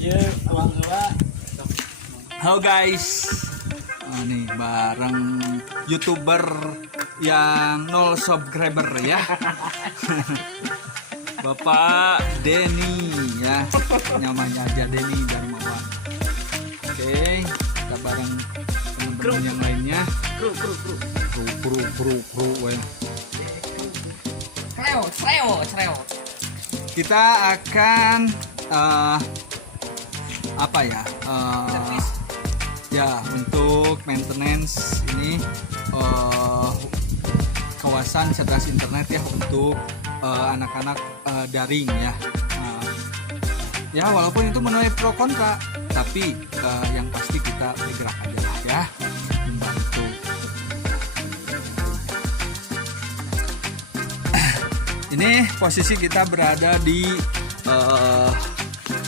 Ya, abang gua. Halo guys, nih bareng YouTuber yang 0 subscriber ya. Bapak Denny ya, namanya aja Denny Darmawan. Oke, kita bareng teman-teman yang lainnya. Kru, weh. Sreo. Kita akan apa ya? Ya, untuk maintenance ini kawasan cerdas internet ya untuk anak-anak daring ya. Ya walaupun itu menuai pro kontra, tapi yang pasti kita bergerak aja lah ya, membantu. Ini posisi kita berada di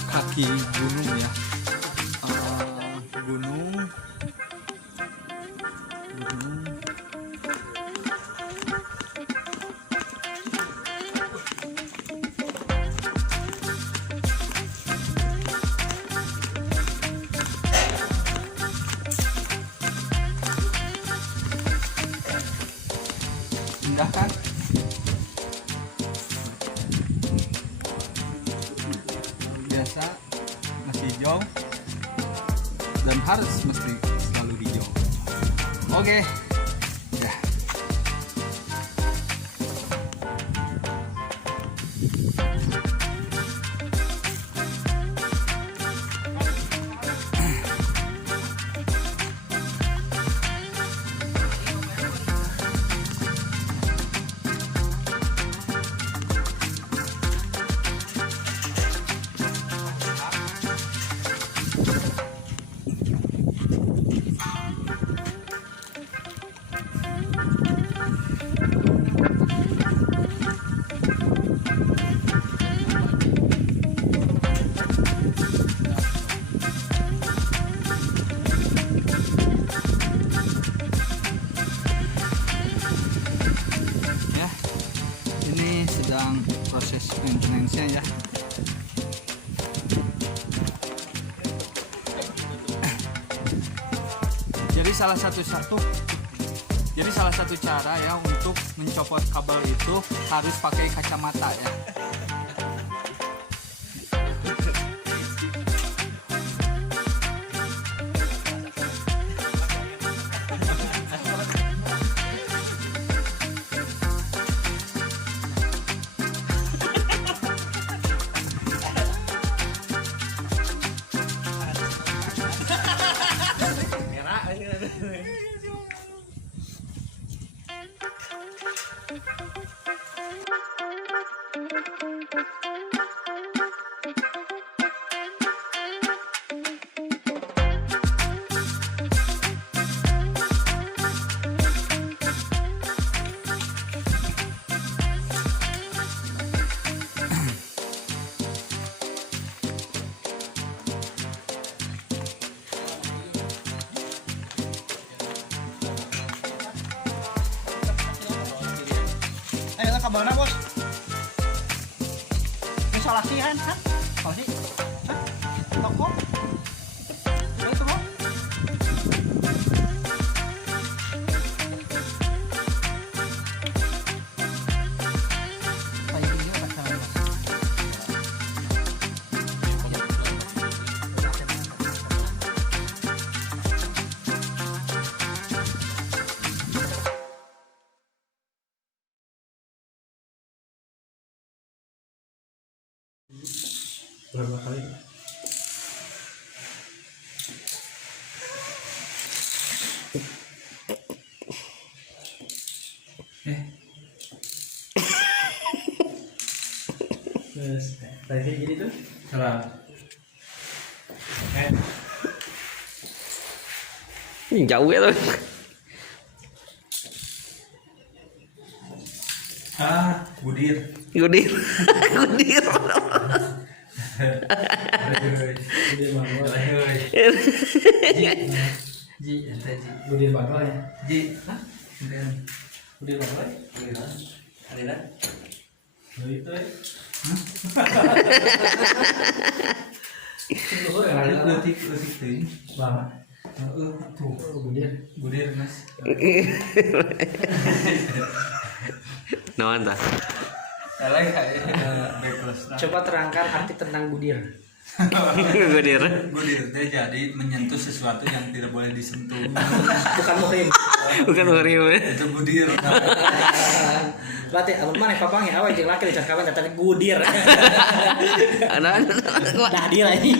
kaki gunung ya. Gunung. Indah kan? Biasa masih hijau dan harus mesti selalu hijau. Oke. Ya. Ya, ini sedang proses maintenance-nya ya. Jadi salah satu cara ya untuk mencopot kabel itu harus pakai kacamata ya. Ayo kabarnya bos. Isolasian kan? Apa sih? Hah? Toko? Itu bos. Berapa kali? Terus tadi jadi tuh salah. Jauh ya tuh. Budir. Gudir. Budir bakal ya. Budir. Budir bakal. Alina. Itu Luhur ya lari lah. Leutik teuing. Bang. Tuh, Budir. budir Mas. Naon tah? Salah ya, backless. Coba terangkan arti tentang budir. Gudir. Budir teh jadi menyentuh sesuatu yang tidak boleh disentuh. Bukan muhrim. Bukan murim. Itu budir. Berarti abang mana papangnya awal jeung laki dican kawan tadi budir. Anak. Dah dia lagi.